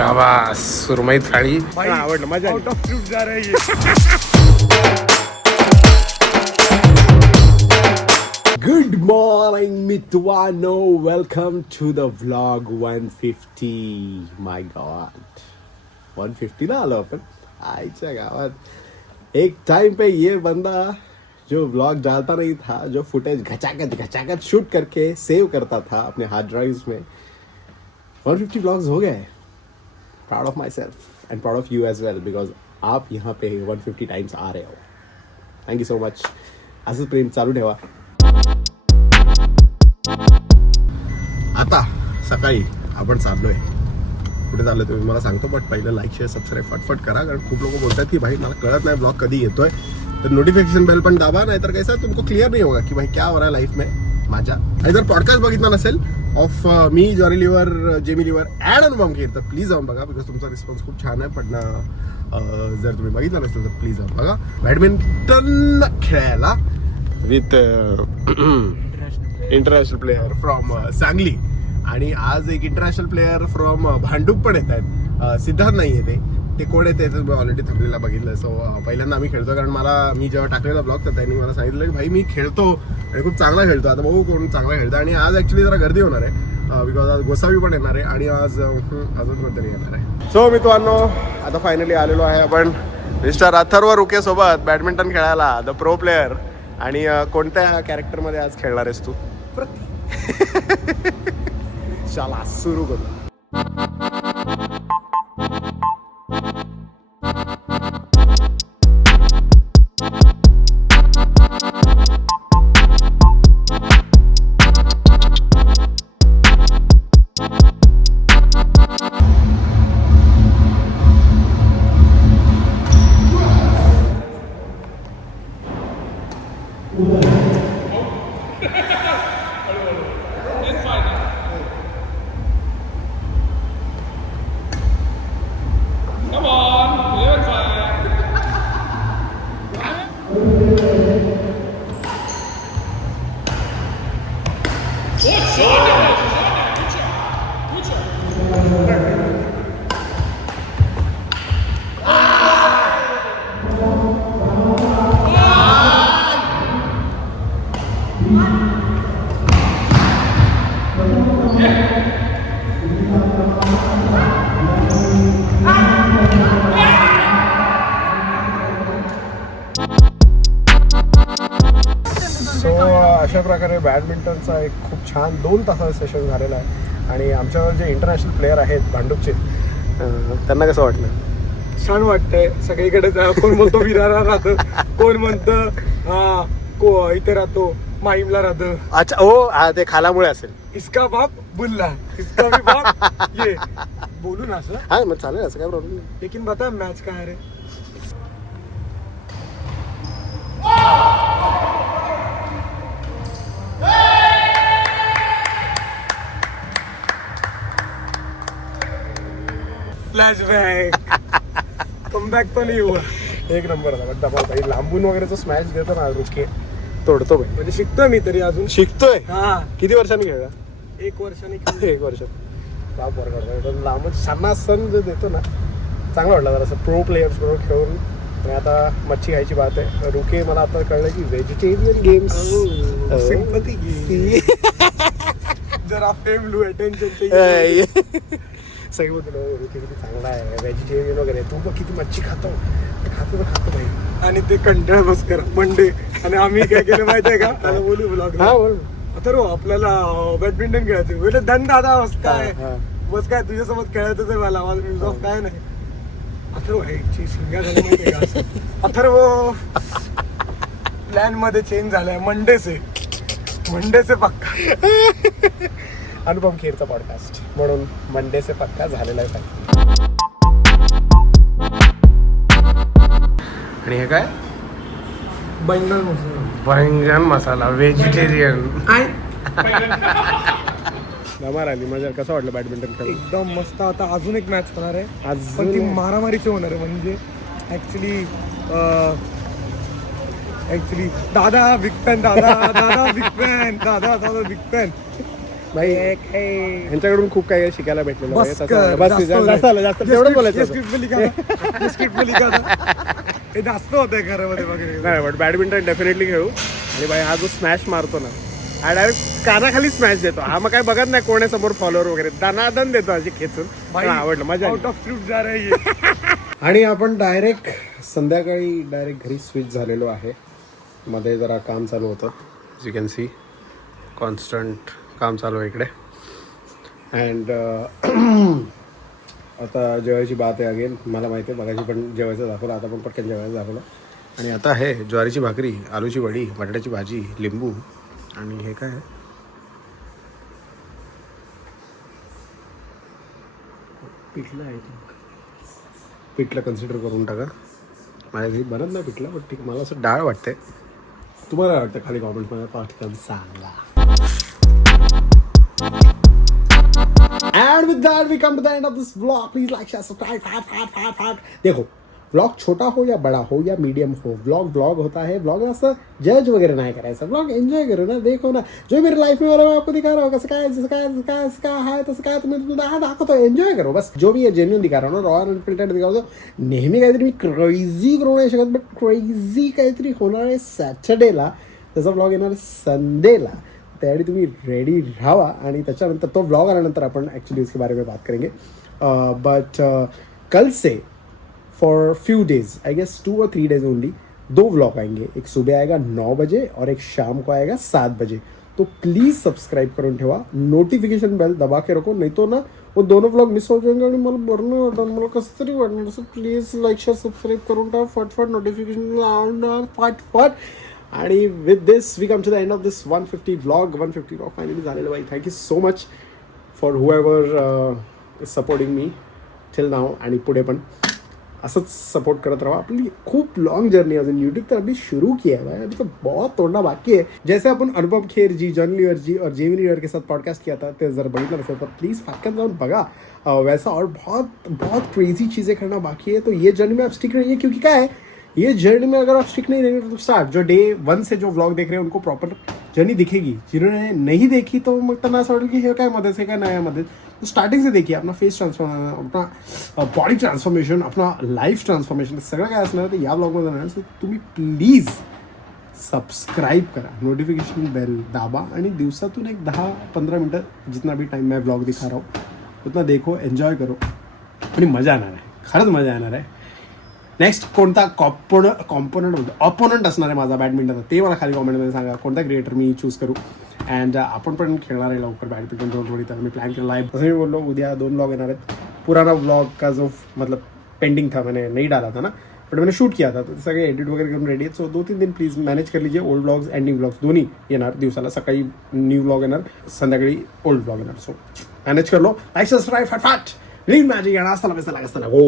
शाबास सुरमई थाळी आवडलं मजा आउट ऑफ ट्रिप जा रही है. गुड मॉर्निंग मित्रांनो, welcome to the vlog 150. My god 150 ला आलो अपन आईच्या गावात. एक टाइम पे ये बंदा जो व्लॉग डालता नहीं था, जो फुटेज घचाखच शूट करके सेव करता था अपने हार्ड ड्राइव्स में, 150 व्लॉग्स हो गए. Proud of myself and proud of you as well, because आप यहाँ पे 150 टाइम्स आ रहे हो. Thank you so much. असंच प्रेम चालू ठेवा. आता सकाळी आपण चाललोय. कुठे चाललोय तुम्ही मला सांगतो, बट पहिलं लाईक शेअर सबस्क्राईब फटफट करा, कारण खूप लोक बोलतात की भाई मला कळत नाही ब्लॉग कधी येतोय. तर नोटिफिकेशन बेल पण दाबा, नाहीतर कैसा तुमको क्लियर नहीं होगा कि भाई क्या हो रहा है लाइफ में माझ्या. आणि जर पॉडकास्ट बघितला नसेल of me Johnny Lever Jamie Lever and Anupam Kher, तर प्लीज जाऊन बघा, बिकॉज तुमचा रिस्पॉन्स खूप छान आहे. पण जर तुम्ही बघितलं नसेल तर प्लीज जाऊन बघा. बॅडमिंटन खेळायला with international player from Sangli, आणि आज एक इंटरनॅशनल प्लेयर फ्रॉम भांडूप पण येत आहेत. सिद्धार्थ नाही येते, ते कोण येते मी ऑलरेडी थंबनेलला बघितलं. सो पहिल्यांदा आम्ही खेळतो, कारण मी जेव्हा टाकलेला ब्लॉग तर त्यांनी मला सांगितलं की भाई मी खेळतो आणि खूप चांगला खेळतो. आता बघू कोण चांगला खेळतो. आणि आज ॲक्च्युली जरा गर्दी होणार आहे, बिकॉज आज गोसावी पण येणार आहे आणि आज अजून कोणतरी येणार आहे. सो मित्रांनो, आता फायनली आलेलो आहे आपण मिस्टर अथर्व रुके सोबत बॅडमिंटन खेळायला, द प्रो प्लेयर. आणि कोणत्या कॅरेक्टरमध्ये आज खेळणार आहेस तू? चला सुरू करू. अशा प्रकारे बॅडमिंटनचा एक खूप छान 2 तासाचं सेशन झालेलं आहे. आणि आमच्यावर जे इंटरनॅशनल प्लेयर आहेत भांडूपचे, त्यांना कसं वाटलं? छान वाटतंय. सगळीकडे कोण म्हणतो विरारा राहतं, कोण म्हणतं इथे राहतो माहीमला राहतं. अच्छा, हो ते खालामुळे असेल. इसका बाप बुल्ला, इसका भी बाप ये बोलू ना असं. हा मग चालेल, असं काय प्रॉब्लेम नाही. लेकिन बता मॅच काय रे. फ्लॅशबॅक कमबॅक तो नाही हुआ. एक नंबर होता. बट दबाव काही लांबून वगैरेचा स्मॅच देतो ना रुके, तोडतो भाई. म्हणजे शिकतोय मी तरी अजून. शिकतोय? हा. किती वर्षांनी खेळला? 1 वर्षाने 1 वर्ष. बाप बरोबर. लांबच छान सण जो देतो ना, चांगला वाटला जरा असं प्रो प्लेयर्स बरोबर खेळून. आणि आता मच्छी खायची बात आहे. रुके मला आता कळलं की व्हेजिटेरियन गेम्स सिंपथी जरा फेम लू अटेन्शन सगळे बोलतो रुके किती चांगला आहे, व्हेजिटेरियन वगैरे. तू बघ किती मच्छी खातो भाई. आणि ते कंटाळ बस कर मंडे. आणि आम्ही काय केलं माहितीये का, आता बोलू ब्लॉग. हा बोल. अथर्व आपल्याला बॅडमिंटन खेळायचं. म्हणजे धन दादा बस काय बस काय तुझ्यासोबत खेळायचंच आहे मला, माझं म्युझिक ऑफ काय नाही. अथर्व ह्याची सिंगा झाली माहितीये का. अथर्व प्लॅन मध्ये चेंज झालाय. मंडे से पक्का. अनुपम खेरचा पॉडकास्ट म्हणून मंडे से पक्का झालेला आहे. आणि हे काय? बैंगन मसाला व्हेजिटेरियन. नमार आली मजा. कसं वाटलं बॅडमिंटन खेळ? एकदम मस्त. आता अजून एक मॅच होणार आहे, आज पण ती मारामारीची होणार आहे. म्हणजे ऍक्च्युली दादा बिग फॅन, दादा बिग फॅन. भाई यांच्याकडून खूप काही शिकायला भेटलेलं आहे. बस तसं कर, बस जास्त जास्त आलं, जास्त तेवढंच बोलायचं होतं. हे जास्त होतंय घरामध्ये वगैरे. नाही बट बॅडमिंटन डेफिनेटली खेळू. आणि भाई हा जो स्मॅश मारतो ना हा डायरेक्ट कानाखाली स्मॅश देतो. हा मग काय बघत नाही कोण आहे समोर फॉलोअर वगैरे, दनादन देतो अशी खेचून. मला आवडलं, मजा आली. आउट ऑफ स्क्रिप्ट जा रही है. आणि आपण डायरेक्ट संध्याकाळी डायरेक्ट घरी स्विच झालेलो आहे. मध्ये जरा काम चालू होतं, यू कॅन सी कॉन्स्टंट काम चालू आहे इकडे. अँड आता जेवायची बात आहे अगेन. मला माहिती आहे मगाशी पण जेवायचं दाखवलं, आता पण पटकन जेवायचं दाखवलं. आणि आता आहे ज्वारीची भाकरी, आलूची वडी, बटाट्याची भाजी, लिंबू. आणि हे काय आहे, पिठलं आहे. पिठलं कन्सिडर करून टाका. माझ्या घरी बनत नाही पिठलं, पण ठीक मला असं डाळ वाटते. तुम्हाला वाटतं खाली कॉमेंट्समध्ये पटकन सांगा. And with that we come to the end of this vlog. Please like, share, subscribe. देखो व्लॉग छोटा हो या बड़ा हो या मीडियम हो, व्लॉग होता है. व्लॉग असं जज वगैरे नाही करायचं. व्लॉग एन्जॉय करो ना, देखो ना जो मेरी लाइफ में हो रहा है मैं आपको दिखा रहा हूँ. कसं काय है तसं काय तुम्ही दाखवतो. एन्जॉय करो बस. जो मी जेन्युइन दिखा रहा हूँ ना, रॉ अँड अनफिल्टर्ड दिखावतो. नेहमी काहीतरी मी क्रेझी करू नाही शकत, बट क्रेझी काहीतरी होणार आहे सॅटर्डेला. त्याचा व्लॉग येणार संडेला. त्यावेळी तुम्ही रेडी राहा. आणि त्याच्यानंतर तो व्लॉग आल्यानंतर आपण ॲक्च्युली इसके बारे में बात करेंगे. बट कल से for few days, I guess 2 or 3 days only, 2 vlog आएंगे. एक सुबह आएगा 9 बजे और एक शाम को आएगा 7 बजे. तो प्लीज़ सब्सक्राइब करून ठेवा, नोटिफिकेशन बेल दबा के रखो, नहीं तो ना वो दोनों व्लॉग मिस हो जाएंगे आणि मला बरं नाही वाटणार, मला कसं तरी वाटणार. So please like share subscribe करून टाका, फटफट नोटिफिकेशन लावणार फटफट. आणि with this we come to the end of this 150 vlog finally झालेलं. Bye thank you so much for whoever supporting me till now. आणि पुढे पण असंच सपोर्ट करत राहा. आपली खूप लॉन्ग जर्नी अजून यूट्यूब तर अभी शुरू किया है भाई, अभी तो बहुत तोड़ना बाकी है. जैसे अपन अनुपम खेर जी, जॉन लियर जी और जेमी लियर के साथ पॉडकास्ट किया था, ते जर बघितलं नसेल तर प्लीज़ फाटकन जाऊन बघा. वैसा और बहुत क्रेजी चीज़ें करना बाकी है. तो ये जर्नी में आप स्टिक रहिए, क्योंकि क्या है ये जर्नी में अगर आप स्टिक नहीं रहेंगे तो स्टार्ट जो डे 1 से जो व्लॉग देख रहे हैं उनको प्रॉपर जर्नी दिखेगी. जिन्होंने नहीं देखी तो मग त्यांना असं वाटेल की हे काय मध्येच हे काय नयामध्ये. तो स्टार्टिंग से देखिए. अपना फेस ट्रान्सफॉर्मेशन, अपना बॉडी ट्रान्सफॉर्मेशन, अपना लाईफ ट्रान्सफॉर्मेशन सगळं काय असणार तर या ब्लॉगमध्ये जाणार. सो तुम्ही प्लीज सबस्क्राईब करा, नोटिफिकेशन बेल दाबा आणि दिवसातून एक 10-15 मिनटं जितना भी टाइम मैं ब्लॉग दिखा रहा हूँ उतना देखो, एन्जॉय करो आणि मजा येणार आहे. खरंच मजा येणार आहे. नेक्स्ट कोणता ऑपोनंट असणार आहे माझा बॅडमिंटनचा ते मला खाली कॉमेंटमध्ये सांगा. कोणता क्रिएटर मी चूज करू. अँड आपण पण खेळणार आहे लवकर बॅडमिंटन. थोडी तर मी प्लॅन केलेला आहे. जसं मी बोललो उद्या 2 व्लॉग येणार आहेत. पुराना व्लॉग का जो मतलब पेंडिंग था, मैंने नहीं डाला था ना, बट मैंने शूट किया था, तो सगळे एडिट वगैरे करून रेडी आहेत. सो 2-3 दिन प्लीज मॅनेज कर लीजिए. ओल्ड व्लॉग्स एंडिंग व्लॉग्स दोन्ही येणार. दिवसाला सकाळी न्यू व्लॉग येणार, संध्याकाळी ओल्ड व्लॉग येणार. सो मॅनेज कर लो. लाईक सबस्क्राईब फटफट. लीव मॅजिक आणि असताना हो.